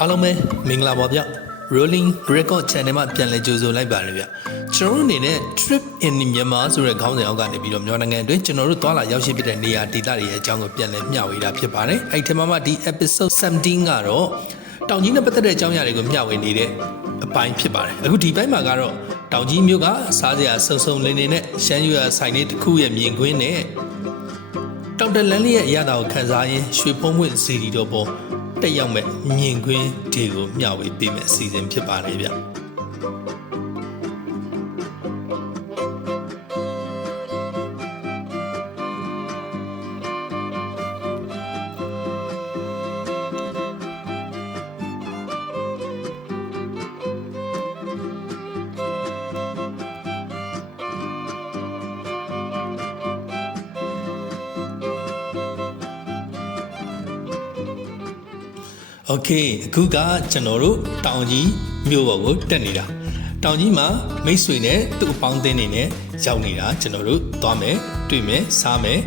အားလုံးပဲမင်္ဂလာပါဗျ Rolling Record Channel မှာပြန်လည်ကြိုဆိုလိုက်ပါတယ်ဗျကျွန်တော်တို့အနေနဲ့ Trip in Myanmar ဆိုတဲ့ခေါင်းစဉ်အောက်ကနေပြီးတော့မြန်မာနိုင်ငံအတွင်းကျွန်တော်တို့သွားလာရောက်ရှိဖြစ်တဲ့နေရာဒေသတွေရဲ့အကြောင်းကိုပြန်လည်မျှဝေတာဖြစ်ပါတယ်အဲ့ဒီမှာမှဒီ episode 17ကတော့တောင်ကြီးနဲ့ပတ်သက်တဲ့အကြောင်းအရာတွေကိုမျှဝေနေတဲ့အပိုင်းဖြစ်ပါတယ်အခုဒီပိုင်းမှာကတော့တောင်ကြီးမြို့ကစားစရာစုံစုံလင်းလင်းနဲ့ရှမ်းရွာဆိုင်လေးတစ်ခုရဲ့မြင်ကွင်းနဲ့တောင်တလန်းလေးရဲ့အရသာကိုခန်းစားရင်းရွှေဖုံးပွင့်စီဒီတော့ပေါ် တက်ရောက်မဲ့မြင်ကွင်းတွေကိုမျှဝေပေးမဲ့အစီအစဉ်ဖြစ်ပါလေဗျ โอเคအခုကကျွန်တော်တို့တောင်ကြီးမြို့ပေါ်ကိုတက်နေတာတောင်ကြီးမှာမိတ်ဆွေနဲ့သူ့အပေါင်းအသင်းတွေနဲ့ရောက်နေတာကျွန်တော်တို့သွားမယ်တွေ့မယ်စားမယ်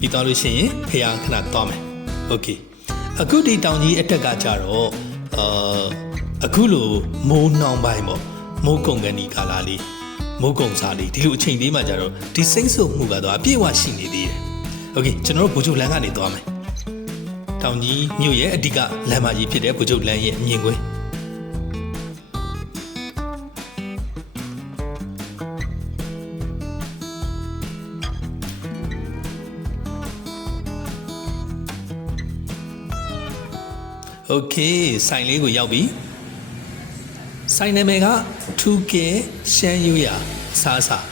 ပြီးသွားလို့ရှိရင်ဖះခဏသွားမယ်โอเคအခုဒီတောင်ကြီးအထက်ကကြတော့အာအခုလိုမိုးနှောင်းပိုင်းပေါ့မိုးကုံကန်ဒီကာလာလေးမိုးကုံစားလေးဒီလိုအချိန်လေးမှကြတော့ဒီစိမ့်ဆုပ်မှုကတော့အပြည့်အဝရှိနေသေးတယ်โอเคကျွန်တော်တို့ဘူချိုလန်ကနေသွားမယ် တောင်ကြီးမြို့ရဲ့အဓိကလမ်းမကြီးဖြစ်တဲ့ဗိုလ်ချုပ်လမ်းရဲ့အမြင်ကွင်းโอเคဆိုင်လေးကိုရောက်ပြီဆိုင်နာမည်က 2K ရှမ်းယူရစားစား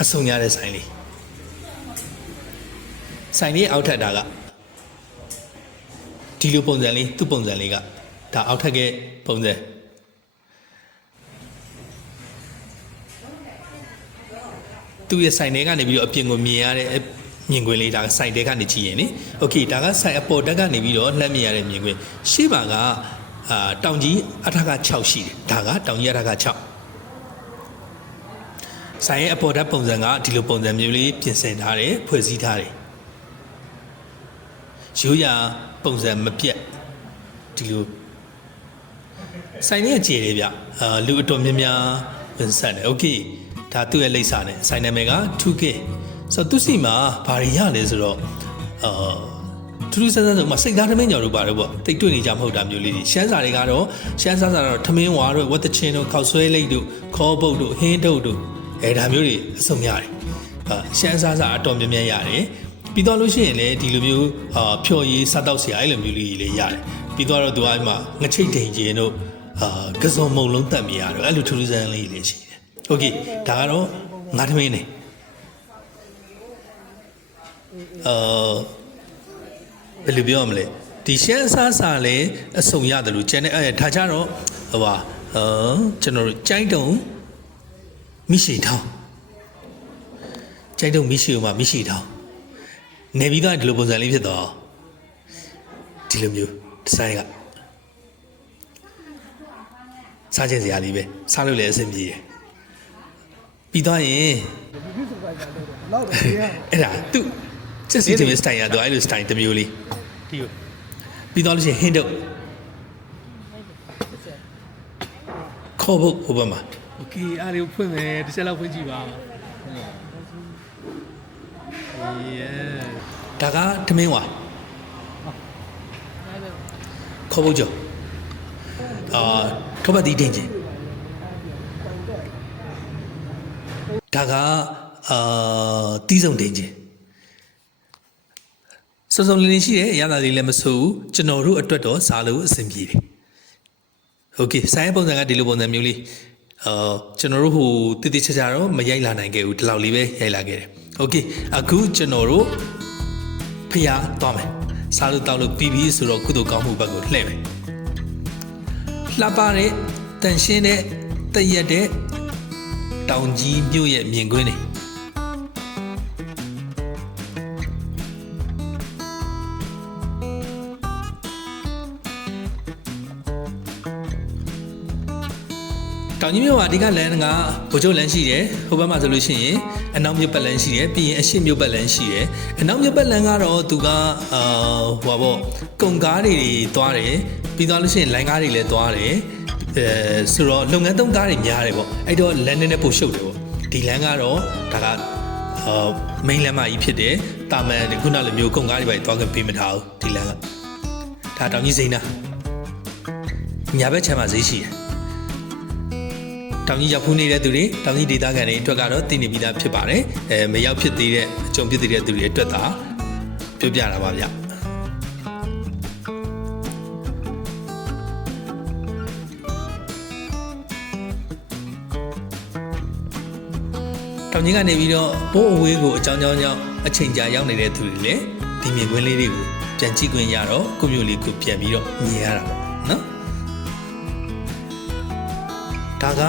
အဆုံရတဲ့ဆိုင်လေးဆိုင်လေးအောက်ထပ်တာက ဒီလိုပုံစံလေးသူ့ပုံစံလေးကဒါအောက်ထက်ကပုံစံသူ့ရဲ့ဆိုင်ထဲကနေပြီးတော့အပြင်ကိုမြင်ရတဲ့မြင်ကွင်းလေးဒါဆိုင်တဲကနေကြည့်ရင်နိโอเคဒါကဆိုင်အပေါ်တက်ကနေပြီးတော့လှမ်းမြင်ရတဲ့မြင်ကွင်းရှေ့ပါကအာတောင်ကြီးအထက်က6ရှိတယ်ဒါကတောင်ကြီးအထက်က6ဆိုင်ရဲ့အပေါ်တက်ပုံစံကဒီလိုပုံစံမျိုးလေးပြင်ဆင်ထားတယ်ဖွဲ့စည်းထားတယ် ရိုးရာပုံစံမပြတ်ဒီလိုဆိုင်လေးအခြေတယ်ဗျအာလူအတော်များများဝင်ဆက်တယ်โอเคဒါသူ့ရဲ့လိပ်စာနဲ့ဆိုင်နာမည်က 2K ဆိုတော့သူစီမှာဘာတွေရလဲဆိုတော့အာထူးထူးဆန်းဆန်းဆိုမှစိတ်သားသမင်းကြော်တို့ပါတယ်ပေါ့တိတ်တွေ့နေကြမဟုတ်တာမျိုးလေးတွေရှမ်းစာတွေကတော့ရှမ်းစာစာတော့သမင်းဝါတို့ဝတ်တချင်းတို့ခောက်ဆွဲလိတ်တို့ခေါ်ပုတ်တို့ဟင်းတုတ်တို့အဲဒါမျိုးတွေအစုံရတယ်အာရှမ်းစာစာအတော်များများရတယ် ပြီးတော့လို့ရှိရင်လည်းဒီလိုမျိုးအာဖြော်ရည်စားတော့ဆရာအဲ့လိုမျိုးလေးကြီးလည်းရတယ်ပြီးတော့တော့သူကအဲ့မှာငချိတ်တိန်ကျင်တို့အာကစုံမုံလုံးတက်မြရတော့အဲ့လိုထူးထူးဆန်းဆန်းလေးလည်းရှိတယ်โอเคဒါကတော့ငါသမင်းနေအာဘယ်လိုပြောရမလဲဒီရှမ်းအစားစာလည်းအစုံရတယ်လို့ကျန်တဲ့အဲ့ဒါကြတော့ဟိုပါအာကျွန်တော်တို့ကြိုင်းတုံမိရှိထောင်းကြိုင်းတုံမိရှိဦးမှာမိရှိထောင်း နေပြီးတော့ဒီလိုပုံစံလေးဖြစ်တော့ဒီလိုမျိုးဒီဇိုင်းကစားခြင်းစရာလေးပဲစားလို့လည်းအဆင်ပြေတယ်ပြီးတော့ရင် လောက်တယ်ကြီးရ အဲ့ဒါသူစစ်စီတင်စတိုင်ရတော့အဲ့လိုစတိုင်တစ်မျိုးလေးဒီလိုပြီးတော့လို့ရှိရင်ဟင်းတော့ခေါ်ဖို့ဟိုဘက်မှာ โอเคအားလေးကိုဖွင့်မယ်တစ်ချက်လောက်ဖွင့်ကြည့်ပါအေးရဲ ဒါကထမင်းဝါခေါ်ဖို့ကြောအာထောပတ်တီးတင်ချင်းဒါကအာတီးစုံတင်ချင်းစုံစုံလင်းလင်းရှိတယ်အရသာလေးလည်းမဆိုးဘူးကျွန်တော်တို့အတွက်တော့စားလို့အဆင်ပြေတယ်โอเคဆိုင်ပုံစံကဒီလိုပုံစံမျိုးလေးအာကျွန်တော်တို့ဟိုတည်တည်ချာချာတော့မရိုက်လာနိုင်ခဲ့ဘူးဒီလောက်လေးပဲရိုက်လာခဲ့တယ်โอเคအခုကျွန်တော်တို့ ဖျားသွားမယ်စားလို့တောက်လို့ပြီးပြီဆိုတော့ကုသိုလ်ကောင်းမှုဘက်ကိုလှည့်မယ်လှပတဲ့တန်ရှင်းတဲ့တရက်တဲ့တောင်ကြီးမြို့ရဲ့မြင်ကွင်းတွေတောင်ကြီးမြို့မှာအဓိကလမ်းကဗိုလ်ချုပ်လမ်းရှိတယ်ဟိုဘက်မှာဆိုလို့ရှိရင်အနောက်မြစ်ပတ်လမ်းရှိတယ်ပြီးရင်အရှေ့မြစ်ပတ်လမ်းရှိတယ်အနောက်မြစ်ပတ်လမ်းကတော့သူကအာဟိုပါပေါ့ကုံကားတွေတွေသွားတယ်ပြီးသွားလို့ရှိရင်လိုင်းကားတွေလည်းသွားတယ်အဲဆိုတော့လုပ်ငန်းသုံးကားတွေများတယ်ပေါ့အဲ့တော့လမ်းနဲ့ပို့ရှုပ်တယ်ပေါ့ဒီလမ်းကတော့ဒါကအာ main လမ်းမကြီးဖြစ်တယ်တာမန်ဒီခုနလိုမျိုးကုန်ကားတွေပဲသွားကြပေးမထားဘူးဒီလမ်းကဒါတောင်ကြီးစိမ်းနာညာဘက်ခြမ်းမှာဈေးရှိတယ် တောင်ကြီးရောက်ဖူးနေတဲ့သူတွေတောင်ကြီးဒေသခံတွေအတွက်ကတော့သိနေပြီးသားဖြစ်ပါတယ်အဲမရောက်ဖြစ်သေးတဲ့အကြုံဖြစ်သေးတဲ့သူတွေအတွက်သာပြောပြတာပါဗျတောင်ကြီးကနေပြီးတော့ပိုးအဝေးကိုအကြောင်းကြောင်းကြောင့်အချိန်ကြာရောက်နေတဲ့သူတွေလည်းဒီမြင်ကွင်းလေးတွေကိုပြန်ကြည့်ခွင့်ရတော့ကိုမျိုးလေးကိုပြန်ပြီးတော့မြင်ရတာပေါ့နော် ဒါက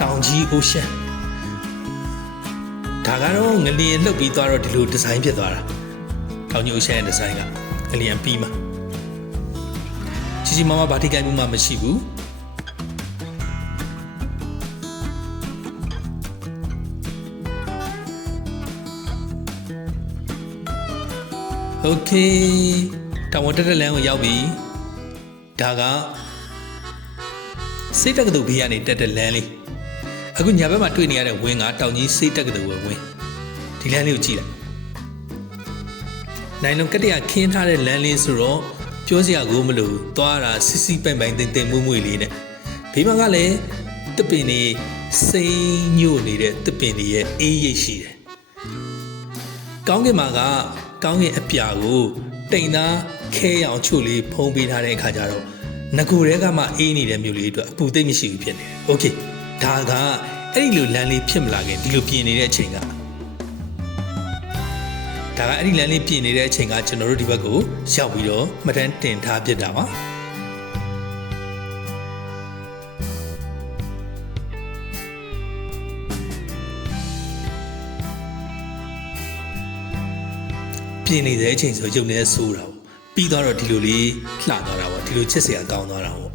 တောင်ကြီး ocean ဒါကတော့ငလျင်လှုပ်ပြီးသွားတော့ဒီလိုဒီဇိုင်းဖြစ်သွားတာတောင်ကြီး ocean ရဲ့ဒီဇိုင်းကငလျင်ပြီးမှာကြီးကြီးမားမားဗာတီကန်မှုမှမရှိဘူး โอเคတောင်ဝတက်တက်လမ်းကိုရောက်ပြီဒါက စိတ်တက္ကသိုလ်ဘေးကနေတက်တဲ့လမ်းလေးအခုညာဘက်မှာတွေ့နေရတဲ့ဝင်းကတောင်ကြီးစိတ်တက္ကသိုလ်ရဲ့ဝင်းဒီလမ်းလေးကိုကြည့်လိုက်နိုင်လုံးကတ္တရခင်းထားတဲ့လမ်းလေးဆိုတော့ပြောစရာကိုမလိုသွားတာစစ်စစ်ပိုင်ပိုင်တင်တင်မွေ့မွေ့လေးနဲ့ဘေးမှာကလည်းတစ်ပင်နေစိမ့်ညို့နေတဲ့တစ်ပင်တွေရဲ့အေးရိပ်ရှိတယ်ကောင်းကင်မှာကကောင်းကင်အပြာကိုတိမ်သားခဲရောင်ချို့လေးဖုံးပေးထားတဲ့အခါကျတော့ ငကူရဲကမှအေးနေတဲ့မြို့လေးအတွက်အပူသိမ့်မရှိဘူးဖြစ်နေတယ်။ Okay ဒါကအဲ့ဒီလိုလမ်းလေးဖြစ်မလာခင်ဒီလိုပြင်နေတဲ့အချိန်ကဒါကအဲ့ဒီလမ်းလေးပြင်နေတဲ့အချိန်ကကျွန်တော်တို့ဒီဘက်ကိုရောက်ပြီးတော့မှတ်တမ်းတင်ထားပြစ်တာပါ။ပြင်နေတဲ့အချိန်ဆိုရုပ်နဲ့ဆိုးတာ ပေါ့ပြီးတော့ဒီလိုလေးလှသွားတာပေါ့ဒီလိုချစ်စရာကောင်းသွားတာပေါ့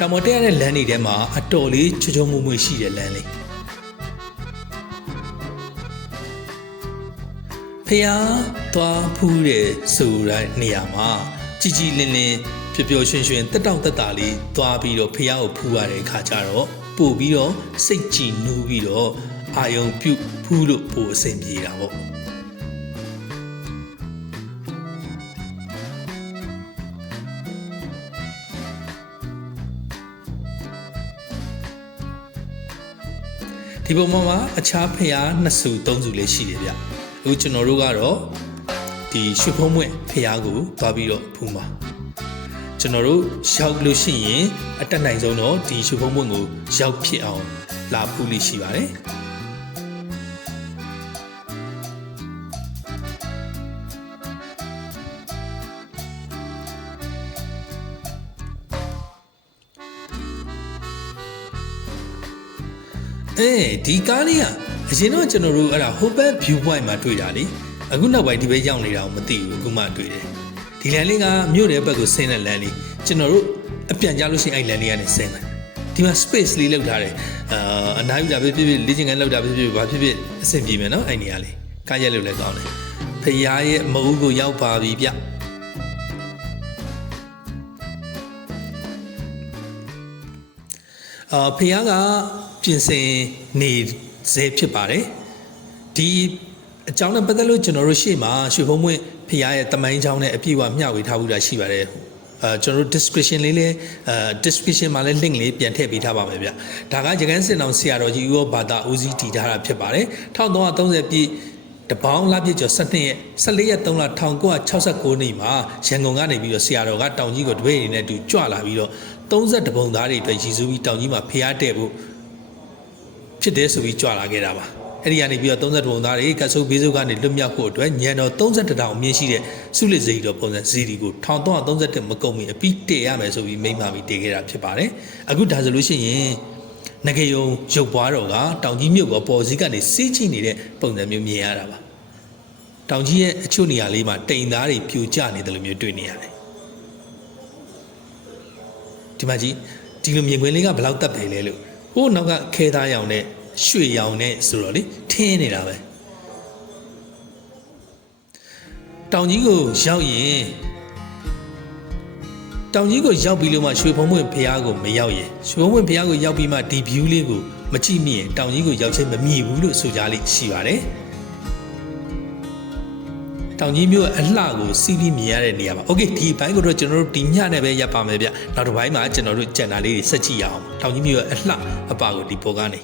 တမတဲရတဲ့လမ်းတွေထဲမှာအတော်လေးချွချွမွမွရှိတဲ့လမ်းလေးဖះသွားဖူးတဲ့ဆိုတဲ့နေရာမှာជីជីလင်းလင်းပျော်ပျော်ရွှင်ရွှင်တက်တောင့်တက်တာလေးသွားပြီးတော့ဖះကိုဖူးရတဲ့အခါကျတော့ပို့ပြီးတော့စိတ်ကြည်နူးပြီးတော့အာယုံပြုတ်ဖူးလို့ပို့အဆင်ပြေတာပေါ့ ဒီပုံမှာမှာအခြားဖျားနှစ်စုသုံးစုလေးရှိတယ်ဗျအခုကျွန်တော်တို့ကတော့ဒီရွှေဖုံးမွဲ့ဖျားကိုသွားပြီးတော့ဖူးမှာကျွန်တော်တို့ရောက်လို့ရှိရင်အတက်နိုင်ဆုံးတော့ဒီရွှေဖုံးမွဲ့ကိုရောက်ဖြစ်အောင်လာဖူးလေးရှိပါတယ် အေးဒီကားလေးကအရင်တော့ကျွန်တော်တို့အဲ့ဒါ Hopper View Point မှာတွေ့တာလေအခုနောက်ပိုင်းဒီဘက်ရောက်နေတာကိုမသိဘူးအခုမှတွေ့တယ်ဒီလမ်းလေးကမြို့နယ်ဘက်ကိုဆင်းတဲ့လမ်းလေးကျွန်တော်တို့အပြန်ကြလို့ရှိရင်အဲ့လမ်းလေးကနေဆင်းတယ်ဒီမှာ space လေးလောက်ထားတယ်အာအနားယူတာဖြစ်ဖြစ်လေ့ကျင့်ခန်းလောက်တာဖြစ်ဖြစ်ဘာဖြစ်ဖြစ်အဆင်ပြေမယ်နော်အဲ့နေရာလေးကားရက်လို့လည်းကောင်းတယ်ဖရားရဲ့မအုပ်ကိုရောက်ပါပြီဗျအာဖရားက ပြင်ဆင်နေစေဖြစ်ပါတယ်ဒီအကြောင်းနဲ့ပတ်သက်လို့ကျွန်တော်တို့ရှေ့မှာရွှေဖုံးမွင့်ဖရားရဲ့တမိုင်းချောင်းနဲ့အပြည့်အဝမျှဝေထားမှုတာရှိပါတယ်အာကျွန်တော်တို့ description လေးလေးအာ description မှာလည်း link လေးပြန်ထည့်ပေးထားပါမယ်ဗျဒါကရကန်းစင်အောင်ဆရာတော်ကြီးဦးရောဘာသာဦးစီးတည်ထားတာဖြစ်ပါတယ်1330ပြည့်တပေါင်းလပြည့်ကျော်12ရက်14ရက်3လ1969နှစ်မှာရန်ကုန်ကနေပြီးတော့ဆရာတော်ကတောင်ကြီးကိုတပည့်ရည်နဲ့အတူကြွလာပြီးတော့30ပုံသားတွေအတွက်ရည်စူးပြီးတောင်ကြီးမှာဖျားတဲ့ဖို့ ဖြစ်တယ်ဆိုပြီးကြွလာခဲ့တာပါအဲ့ဒီကနေပြီးတော့30ပုံသားတွေကတ်ဆုပ်ဘေးစုပ်ကနေလွတ်မြောက်ဖို့အတွက်ညံတော်30တောင်အမြင့်ရှိတဲ့စုလစ်စိတ်တော်ပုံစံစီဒီကို1331မကုန်မီအပြီးတည်ရမယ်ဆိုပြီးမိန့်မှပြီးတည်ခဲ့တာဖြစ်ပါတယ်အခုဒါဆိုလို့ရှိရင်ငကေယုံရုပ်ပွားတော်ကတောင်ကြီးမြို့ကပေါ်စည်းကနေစီးချိနေတဲ့ပုံစံမျိုးမြင်ရတာပါတောင်ကြီးရဲ့အချို့နေရာလေးမှာတိမ်သားတွေပြိုကျနေတယ်လို့မျိုးတွေ့နေရတယ်ဒီမှာကြီးဒီလိုမြင်ကွင်းလေးကဘယ်လောက်တက်တယ်လဲလို့ ဟိုးနောက်ကခဲသားရောင်နဲ့ရွှေရောင်နဲ့ဆိုတော့လေထင်းနေတာပဲတောင်ကြီးကိုရောက်ရင်တောင်ကြီးကိုရောက်ပြီးလို့မှရွှေဖုံးပွင့်ဖျားကိုမရောက်ရင်ရွှေဖုံးပွင့်ဖျားကိုရောက်ပြီးမှဒီ view လေးကိုမကြည့်မိရင်တောင်ကြီးကိုရောက်ချင်းမမြည်ဘူးလို့ဆိုကြလိမ့်ရှိပါတယ် တောင်ကြီးမြို့အလှကိုစီးပြီးမြင်ရတဲ့နေရာပါ။ Okay ဒီဘိုင်းကိုတော့ကျွန်တော်တို့ဒီညနဲ့ပဲရပ်ပါမယ်ဗျ။နောက်တစ်ပိုင်းမှာကျွန်တော်တို့ကြံတာလေးတွေစက်ကြည့်ရအောင်။တောင်ကြီးမြို့ရဲ့အလှအပါကိုဒီပေါ်ကနေ